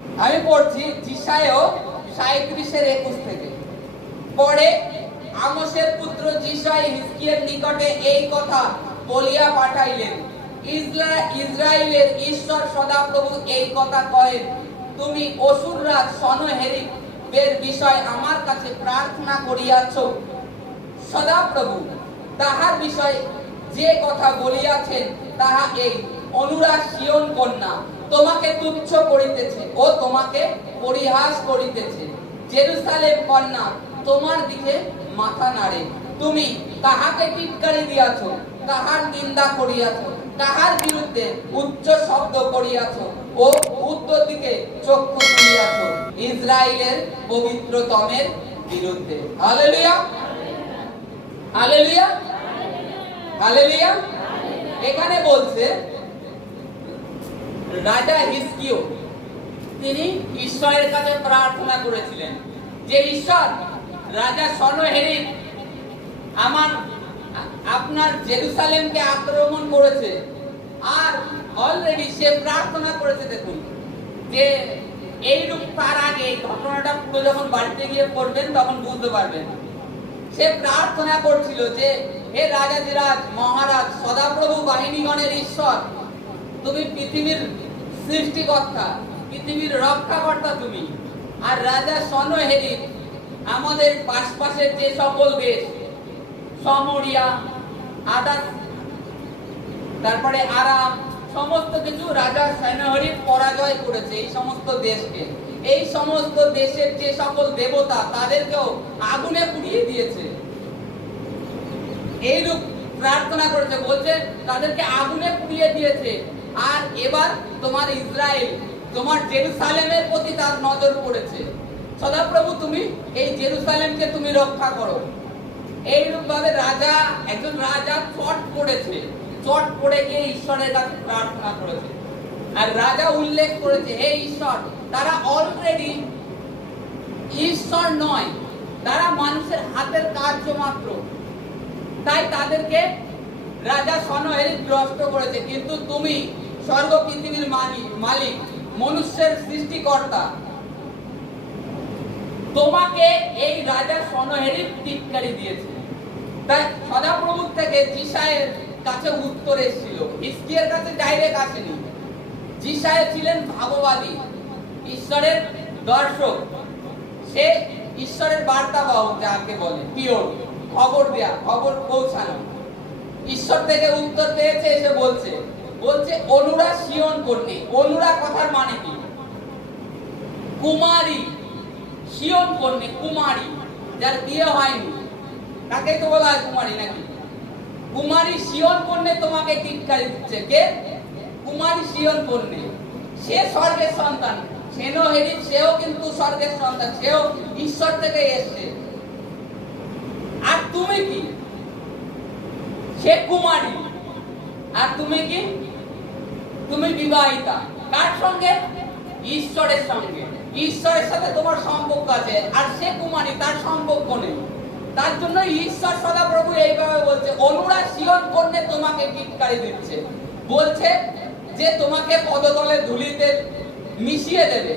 আমি পড়ছি যিশায়া 37:21 থেকে। পরে আমোসের পুত্র যিশায় হিজকিয়ার নিকটে এই কথা বলিয়া পাঠাইলেন, ইসরায়েলের ঈশ্বর সদাপ্রভু এই কথা কহেন, তুমি অসুর রাজ সনহেরিবের বিষয় আমার কাছে প্রার্থনা করিয়াছ। সদাপ্রভু তাহার বিষয়ে যে কথা বলিয়াছেন তাহা এই, অনুরাগ সিয়ন কন্যা তোমাকে তুচ্ছ করিতেছে ও তোমাকে পরিহাস করিতেছে। জেরুসালেম কন্যা তোমার দিকে মাথা নাড়ে। তুমি তাহাকে টিটকারি দিয়াছ, তাহার নিন্দা করিয়াছ, তাহার বিরুদ্ধে উচ্চ শব্দ করিয়াছ ও উত্তর দিকে চক্ষু তুলিয়াছ ইসরায়েলের পবিত্রতমের বিরুদ্ধে। Hallelujah, hallelujah, hallelujah. এখানে বলছে রাজা হিজকিয় তিনি ঈশ্বরের কাছে প্রার্থনা করেছিলেন যে ঈশ্বর, রাজা সনহেরিব আপনার জেরুসালেমকে আক্রমণ করেছে। আর অলরেডি সে প্রার্থনা করেছে, দেখুন যে এইরূপ, তার আগে ঘটনাটা পুরো যখন বাড়িতে গিয়ে পড়বেন তখন বুঝতে পারবেন। সে প্রার্থনা করছিল যে হে রাজাধিরাজ মহারাজ সদাপ্রভু বাহিনীগণের ঈশ্বর, তুমি পৃথিবীর সৃষ্টিকর্তা, পৃথিবীর রক্ষাকর্তা তুমি। আর রাজা সনহেরিব আমাদের পাশপাশের যে সকল দেশ, সমরিয়া, আদাস, তারপরে আরাম, সমস্ত কিছু রাজা সনহেরিব পরাজয় করেছে এই সমস্ত দেশকে। এই সমস্ত দেশের যে সকল দেবতা তাদেরকেও আগুনে পুড়িয়ে দিয়েছে। এইরূপ প্রার্থনা করেছে, বলছে তাদেরকে আগুনে পুড়িয়ে দিয়েছে। আর এবার তোমার ইসরায়েল, তোমার জেরুসালেমের প্রতি তার নজর পড়েছে। সদাপ্রভু তুমি এই জেরুসালেমকে তুমি রক্ষা করো। এইরূপ ভাবে রাজা, একজন রাজা চট পড়েছে, চট পড়ে গিয়ে ঈশ্বরের কাছে প্রার্থনা করেছে। আর রাজা উল্লেখ করেছে, হে ঈশ্বর, তারা অলরেডি ঈশ্বর নয়, তারা মানুষের হাতের কার্য মাত্র। তাই তাদেরকে রাজা সনহেরিব গ্রস্ত করেছে। কিন্তু তুমি স্বর্গ পৃথিবীর মালিক, মনুষ্যের সৃষ্টিকর্তা, তোমাকে এই রাজা সনহেরিব টিটকারি দিয়েছে। তাই সদাপ্রভুর থেকে যিশায়ের কাছে উত্তর এসেছিল, হিজকিয়ার কাছে ডাইরেক্ট আসেনি। যিশায়া ছিলেন ভাববাদী, ঈশ্বরের দর্শক, সে ঈশ্বরের বার্তাবাহক, যাকে বলে পিওর, খবর দেয়া, খবর পৌঁছানো। ঈশ্বর থেকে উত্তর পেয়েছে, এসে বলছে অনুরা সিয়ন কন্যা। অনুরা কথার মানে কি? কুমারী। সিয়ন কন্যা কুমারী, যার বিয়ে হয়নি, তাকে তো বলা হয় কুমারী নাকি? কুমারী সিয়ন কন্যা তোমাকে টিটকারি দিচ্ছে। কে? কুমারী সিয়ন কন্যা। সে স্বর্গের সন্তান। সনহেরিব সেও কিন্তু স্বর্গের সন্তান, সেও ঈশ্বর থেকে এসেছে। আর তুমি কি? সে কুমারী, আর তুমি কি? তুমি বিবাহিতা। কার সঙ্গে? ঈশ্বরের সঙ্গে। ঈশ্বরের সাথে তোমার সম্পর্ক আছে। আর সে কুমারী, তার সম্পর্ক নেই। তার জন্য ঈশ্বর সদাপ্রভু এইভাবে বলছে, অনুরা সিয়ন কন্যা তোমাকে টিটকারি দিচ্ছে। বলছে যে তোমাকে পদতলে ধুলিতে মিশিয়ে দেবে,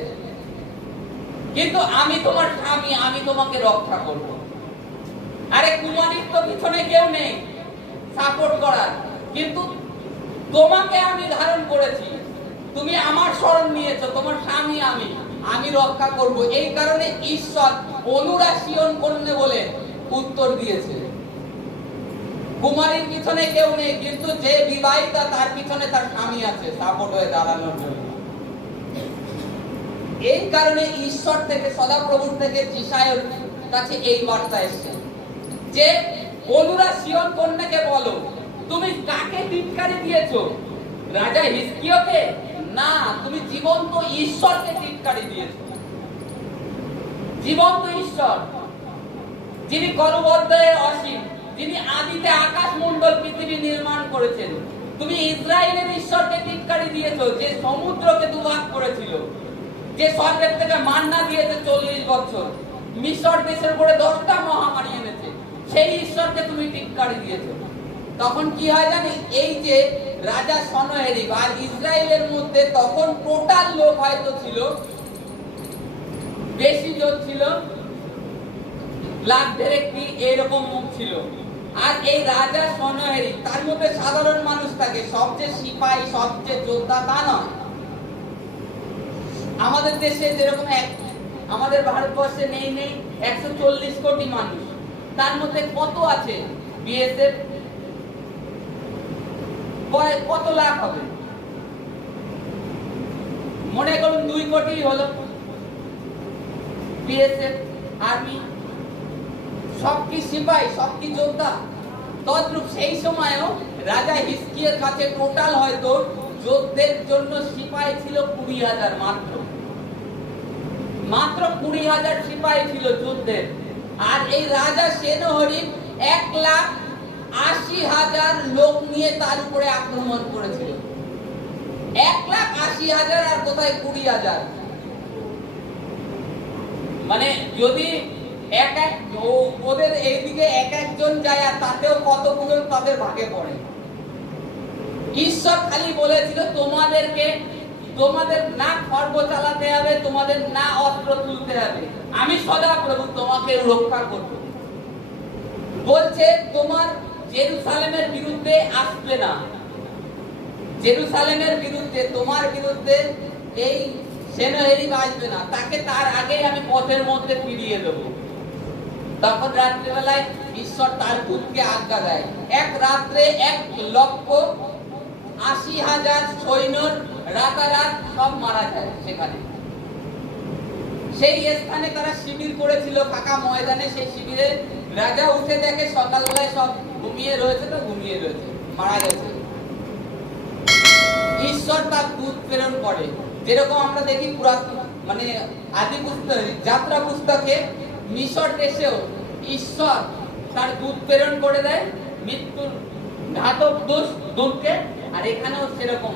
কিন্তু আমি তোমার স্বামী, আমি তোমাকে রক্ষা করব। আরে কুমারীর তো পিছনে কেউ নেই সাপোর্ট করার, কিন্তু তোমাকে আমি ধারণ করেছি, তুমি আমার শরণ নিয়েছো, তোমার স্বামী আমি রক্ষা করব। এই কারণে ঈশ্বর অনুরা সিয়ন কন্যা বলে উত্তর দিয়েছে। কুমারীর পিছনে কেউ নেই, কিন্তু যে বিবাহিতা তার পিছনে তার স্বামী আছে সাপোর্ট হয়ে দাঁড়ানোর জন্য। এই কারণে ঈশ্বর থেকে, সদাপ্রভুর থেকে যিশায়ের কাছে এই বার্তা এসেছে যে অনুরা সিয়ন কন্যাকে বলো, তুমি কাকে টিটকারি দিয়েছো? রাজা হিজকিয়কে না, তুমি জীবন্ত ঈশ্বরকে টিটকারি দিয়েছো। জীবন্ত ঈশ্বর, যিনি করবদ্দয়ে অসীম, যিনি আদিতে আকাশ মণ্ডল পৃথিবী নির্মাণ করেছেন। তুমি ইসরায়েলের ঈশ্বরকে টিটকারি দিয়েছো, যে সমুদ্রকে দুভাগ করেছিল, যে স্বর্গের থেকে মান্না দিয়েছে 40 বছর, মিশর দেশের উপরে 10টা মহামারী এনেছে, সেই ঈশ্বরকে তুমি টিটকারি দিয়েছো। তখন কি হয় জানি, এই যে রাজা সনহেরিব আর ইসরায়েলের মধ্যে তখন টোটাল লোক হয়তো ছিল বেশি জোর ছিল, লাখ দেড়েক কি এরকম মুখ ছিল। আর এই রাজা সনহেরি, তার মধ্যে সাধারণ মানুষ থাকে, সবচেয়ে সিপাহী সবচেয়ে যোদ্ধা তা নয়। আমাদের দেশে যেরকম আমাদের ভারতবর্ষে নেই 140 কোটি মানুষ, তার মধ্যে কত আছে বিএসএফ? কত লাখ হবে? মনে করুন 2 কোটি হলো বিএসএফ আর্মি। সব কি সিপাহী, সব কি যোদ্ধা? তদ্রূপ সেই সময়ও রাজা হিজকিয়ার কাছে টোটাল হয়তো যুদ্ধের জন্য সিপাহী ছিল 20,000 মাত্র 20,000 সিপাহী ছিল যুদ্ধের। আর এই রাজা সেনহরিপ 1,80,000 লোক নিয়ে তার উপরে আক্রমণ করেছিল। 1,80,000 আর কোথায় 20,000? মানে যদি ওদের এইদিকে এক একজন যায় আর তাতেও কতগুলো তাদের ভাগে পড়ে। ঈশ্বর খালি বলেছিল তোমাদের না খর্ব চালাতে হবে, তোমাদের না অস্ত্র তুলতে হবে, আমি সদা প্রভু তোমাকে রক্ষা করব। বলছে তোমার জেরুসালেমের বিরুদ্ধে আসবে না, জেরুসালেমের বিরুদ্ধে তোমার বিরুদ্ধে এই সেনাহেরিব আসবে না, তাকে তার আগেই আমি পথের মধ্যে ফিরিয়ে দেবো। তখন রাত্রিবেলায় ঈশ্বর তার দূতকে আজ্ঞা দেয়, এক রাত্রে 1,80,000 সৈন্যর রাতারাত সব মারা যায়। সেখানে সেই স্থানে তারা শিবির করেছিল ফাঁকা ময়দানে। সেই শিবিরে রাজা উঠে দেখে সকালবেলায় সব ঘুমিয়ে রয়েছে, মারা গেছে। ঈশ্বর তার দূত প্রেরণ করে, যেরকম আমরা দেখি পুরাতন মানে আদি পুস্তক যাত্রা পুস্তকে মিশর দেশেও ঈশ্বর তার দূত প্রেরণ করে দেয় মৃত্যুর ঘাতক দূতকে, আর এখানেও সেরকম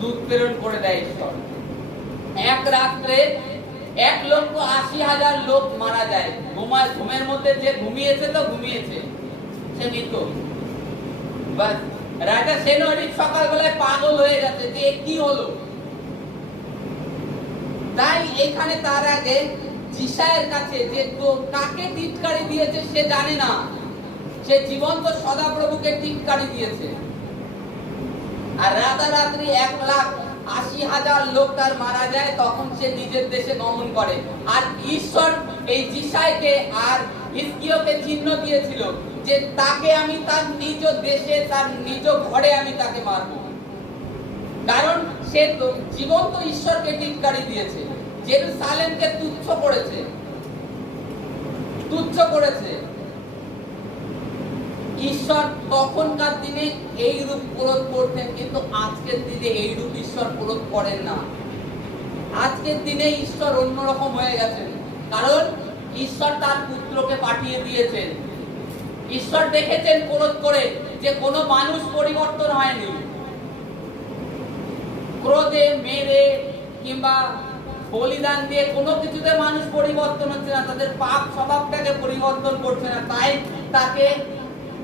দূত প্রেরণ করে দেয় ঈশ্বর। এক রাত্রে 1,80,000 লোক মারা যায়। ঘুমের মধ্যে যে ঘুমিয়েছে সে মৃত। বাস রাজা সেনাপতি সকালবেলায় পাগল হয়ে গেছে যে কি হলো। তাই এখানে তার আগে জিসায়ের কাছে যে তো কাকে টিটকারি দিয়েছে সে জানে না, সে জীবন্ত সদাপ্রভুকে টিটকারি দিয়েছে। আর রাতারাত্রি 1,80,000 লোক তার মারা যায়। তখন সে নিজের দেশে গমন করে। আর ঈশ্বর এই জিসাইকে আর হিজকিয়াকে চিহ্ন দিয়েছিল যে তাকে আমি তার নিজ দেশে তার নিজ ঘরে আমি তাকে মারব, কারণ সে তো জীবন্ত ঈশ্বরকে টিটকারি দিয়েছে, জেরুসালেমকে তুচ্ছ করেছে। ঈশ্বর তখনকার দিনে এই রূপ প্রয়োগ করতেন, কিন্তু আজকের দিনে এই রূপ ঈশ্বর প্রয়োগ করেন না। আজকের দিনে ঈশ্বর অন্যরকম হয়ে গেছেন, কারণ ঈশ্বর তার পুত্রকে পাঠিয়ে দিয়েছেন। ঈশ্বর দেখেছেন প্রয়োগ করে যে কোনো মানুষ পরিবর্তন হয়নি। ক্রোধে, মেরে কিংবা বলিদান দিয়ে কোনো কিছুতে মানুষ পরিবর্তন হচ্ছে না, তাদের পাপ স্বভাবটাকে পরিবর্তন করছে না। তাই তাকে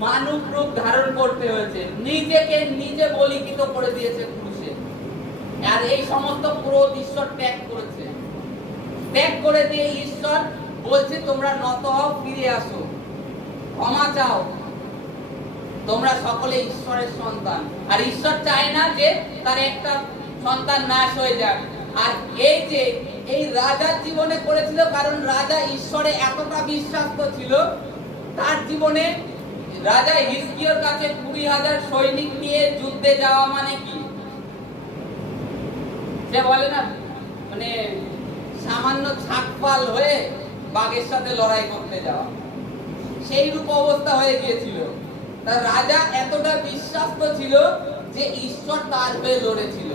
মানব রূপ ধারণ করতে হয়েছে, নিজেকে নিজে বলিকৃত করে দিয়েছে ক্রুশে। আর এই সমস্ত ক্রোধ ঈশ্বর ত্যাগ করেছে। ত্যাগ করে দিয়ে ঈশ্বর বলছে তোমরা নত হও, ফিরে আসো, ক্ষমা চাও, তোমরা সকলে ঈশ্বরের সন্তান। আর ঈশ্বর চায় না যে তার একটা সন্তান নাশ হয়ে যাক। আর এই যে এই রাজার জীবনে করেছিল, কারণ রাজা ঈশ্বরে এতটা বিশ্বাস্ত ছিল, তার জীবনে রাজা হিজকিয়ার কাছে 20,000 সৈনিক নিয়ে যুদ্ধে যাওয়া মানে কি? সে বলে না মানে সামান্য ছাকপাল হয়ে বাঘের সাথে লড়াই করতে যাওয়া, সেই রূপ অবস্থা হয়ে গিয়েছিল। তার রাজা এতটা বিশ্বাস্ত ছিল যে ঈশ্বর তার হয়ে লড়েছিল,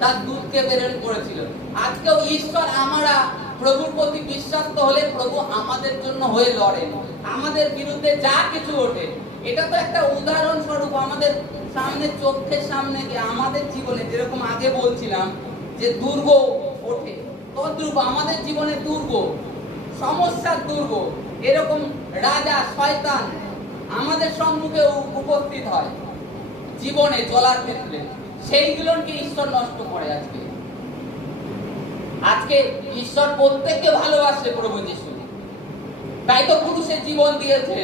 তার দূতকে প্রেরণ করেছিল। আজকেও ঈশ্বর আমরা প্রভুর প্রতি বিশ্বাস্ত হলে প্রভু আমাদের জন্য হয়ে লড়েন, আমাদের বিরুদ্ধে যা কিছু ওঠে। এটা তো একটা উদাহরণ স্বরূপ আমাদের সামনে, চোখের সামনে, আমাদের জীবনে যেরকম আগে বলছিলাম যে দুর্গ ওঠে, তদ্রূপ আমাদের জীবনে দুর্গ, সমস্যার দুর্গ, এরকম রাজা শয়তান আমাদের সম্মুখে উপস্থিত হয় জীবনে চলার ক্ষেত্রে। সেইগুলোকে ঈশ্বর নষ্ট করে আজকে। আজকে ঈশ্বর প্রত্যেককে ভালোবাসে প্রভু যিশু, তাই তো ক্রুশে জীবন দিয়েছে,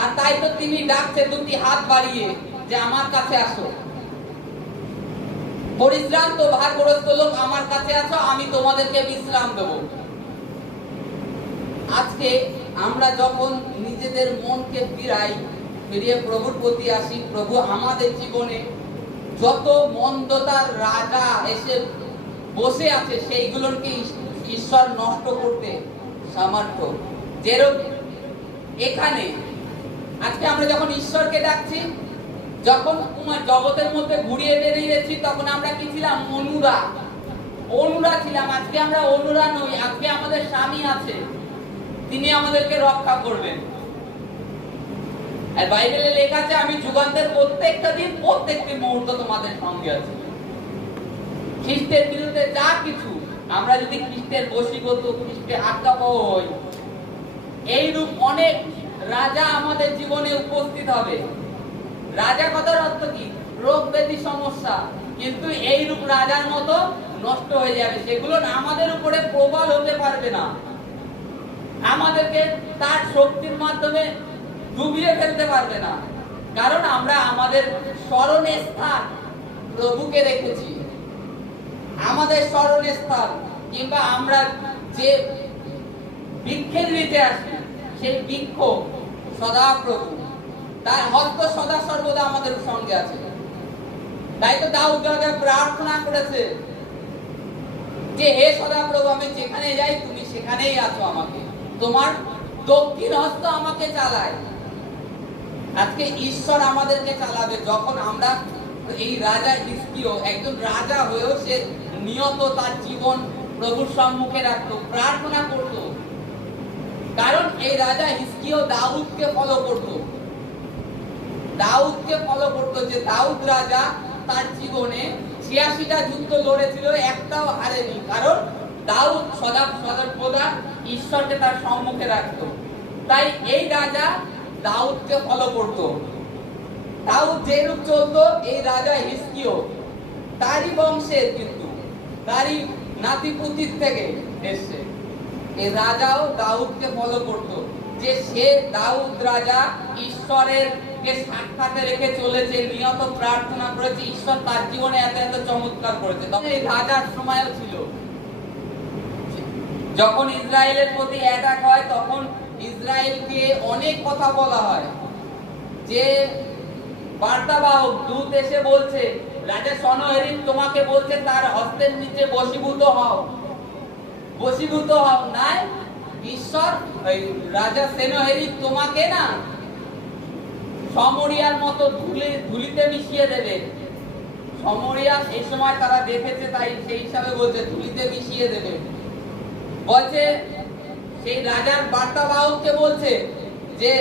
আর তাই তো তিনি ডাকছে দুটি হাত বাড়িয়ে যে আমার কাছে আসো, পরিশ্রান্ত ভারগ্রস্ত লোক আমার কাছে আসো, আমি তোমাদেরকে বিশ্রাম দেব। আজকে আমরা যখন নিজেদের মনকে ফিরিয়ে প্রভুর প্রতি আসি, প্রভু আমাদের জীবনে যত মন্দতার রাজা এসে বসে আছে সেইগুলোকে ঈশ্বর নষ্ট করতে সামর্থ্য। যেরকম এখানে আজকে আমরা যখন ঈশ্বরকে ডাকছি, যখন জগতের মধ্যে ঘুরিয়ে বেরিয়েছি, তখন আমরা কি ছিলাম? অনুরা ছিলাম। আজকে আমরা অনুরা নই। আজকে আমাদের স্বামী আছে, তিনি আমাদেরকে রক্ষা করবেন। আর বাইবেলে লেখা আছে, আমি যুগান্তের প্রত্যেকটা দিন প্রত্যেকটি মুহূর্ত তোমাদের সঙ্গে আছি। খ্রিস্টের বিরুদ্ধে যা কিছু, আমরা যদি খ্রিস্টের বশীভূত, খ্রিস্টে আজ্ঞাবহ হই, এইরূপ অনেক রাজা আমাদের জীবনে উপস্থিত হবে। রাজা কথার অর্থ কি? রোগ ব্যাধি সমস্যা, কিন্তু এইরূপ রাজার মতো নষ্ট হয়ে যাবে। সেগুলো আমাদের উপরে প্রবল হতে পারবে না, আমাদেরকে তার শক্তির মাধ্যমে ডুবিয়ে ফেলতে পারবে না, কারণ আমরা আমাদের স্মরণের স্থান প্রভুকে রেখেছি। আমাদের স্মরণের স্থান, কিংবা আমরা যে বৃক্ষের নিচে আসি, সেই বৃক্ষ সদা প্রভু, তার হস্ত সদা সর্বদা আমাদের সঙ্গে আছে। তাই তো দাউদ রাজা প্রার্থনা করেছে যে হে সদা প্রভু, আমি যেখানে যাই তুমি সেখানেই আছো, আমাকে তোমার দক্ষিণ হস্ত আমাকে চালায়। আজকে ঈশ্বর আমাদেরকে চালাবে যখন আমরা এই রাজা হিজকিয়্যাহ একজন রাজা হয়েও সে নিয়ত তার জীবন প্রভুর সম্মুখে রাখতো, প্রার্থনা করত। কারণ এই রাজা হিজকিয়্যাহ দাউদকে ফলো করত, যে দাউদ রাজা তার জীবনে ৮৬টা যুদ্ধ লড়েছিল, একটাও হারেনি, কারণ দাউদ সর্বদা ঈশ্বরকে তার সম্মুখে রাখতো। তাই এই রাজা দাউদকে ফলো করত। দাউদ যেরূপ চলতো, এই রাজা হিজকিয়্যাহ তারই বংশের, কিন্তু তারই নাতিপুতির থেকে এসেছে। এই রাজাও দাউদকে ফলো করত, যে সে দাউদ রাজা ঈশ্বরের কে সাক্ষাতে রেখে চলেছে, নিয়ত প্রার্থনা করেছে, ঈশ্বর তার জীবনে এত এত চমৎকার করেছে। তখন এই রাজার সময়ও ছিল, যখন ইসরায়েলের প্রতি অ্যাটাক হয়, তখন ইসরায়েলকে অনেক কথা বলা হয়, যে বার্তাবাহক দূত এসে বলছে, রাজা সনহেরিব তোমাকে বলছে তার হস্তের নিচে বশীভূত হও, নাই ঈশ্বর রাজা সেনহেরিব তোমাকে না সমরিয়ার মতো ধুলিতে মিশিয়ে দেবে। সমরিয়া এই সময় তারা দেখেছে, তাই সেই হিসাবে বলছে ধুলিতে মিশিয়ে দেবে। বলছে সেই রাজার বার্তাবাহককে বলছে যে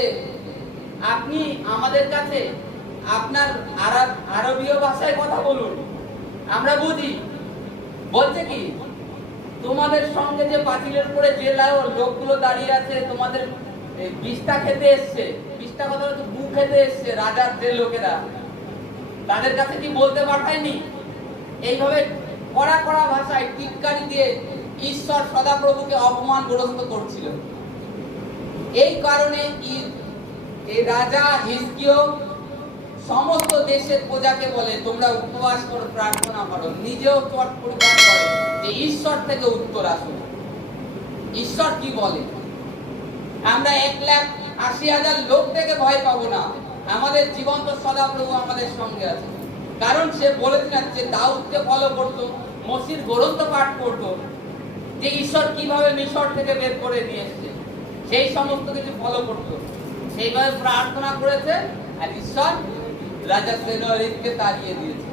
আপনি আমাদের কাছে আপনার আরবীয় ভাষায় কথা বলুন, আমরা বুঝি। বলছে কি, তোমাদের সঙ্গে যে পাঁচিলের উপরে যে লোকগুলো দাঁড়িয়ে আছে, তোমাদের বিষ্ঠা খেতে এসছে, বিষ্ঠা কথা হচ্ছে গু খেতে এসছে, রাজার যে লোকেরা, তাদের কাছে কি বলতে পাঠায়নি? এইভাবে কড়া কড়া ভাষায় টিটকারি দিয়ে ঈশ্বর সদাপ্রভুকে অপমানগ্রস্ত করছিল। এই কারণে এই রাজা হিজকিয়্যাহ সমস্ত দেশের প্রজাকে বলে তোমরা উপবাস করো, প্রার্থনা করো, নিজেও চট পরিবার করে যে ঈশ্বর থেকে উত্তর আসুক। ঈশ্বর কি বলে? আমরা ১,৮০,০০০ লোক থেকে ভয় পাবো না, আমাদের জীবন্ত সদাপ্রভু আমাদের সঙ্গে আছে। কারণ সে বলেছিলেন যে দাউদকে ফলো করতো, মসির গ্রন্থ পাঠ করতো, যে ঈশ্বর কিভাবে মিশর থেকে বের করে নিয়ে এসেছে, সেই সমস্ত কিছু ফলো করতো, সেইভাবে প্রার্থনা করেছে, আর ঈশ্বর রাজা সেনহেরিবকে তাড়িয়ে দিয়েছে।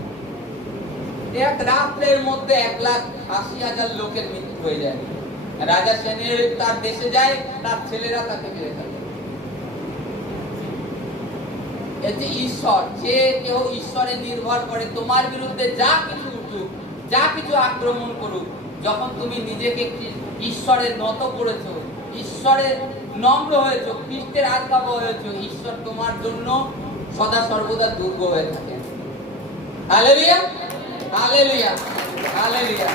এক রাত্রের মধ্যে ১,৮০,০০০ লোকের মৃত্যু হয়ে যায়। রাজা সেনহেরিব তার দেশে যায়, তার ছেলেরা তাকে মেরে ফেলে। এতে ঈশ্বর, যে কেউ ঈশ্বরে নির্ভর করে, তোমার বিরুদ্ধে যা কিছু উঠুক, যা কিছু আক্রমণ করুক, যখন তুমি নিজেকে ঈশ্বরের নত করেছো, ঈশ্বরের নম্র হয়েছো, খ্রিস্টের আজ্ঞাবহ হয়েছো, ঈশ্বর তোমার জন্য সদা সর্বদা দুর্গ হয়ে থাকে। Hallelujah, hallelujah, hallelujah.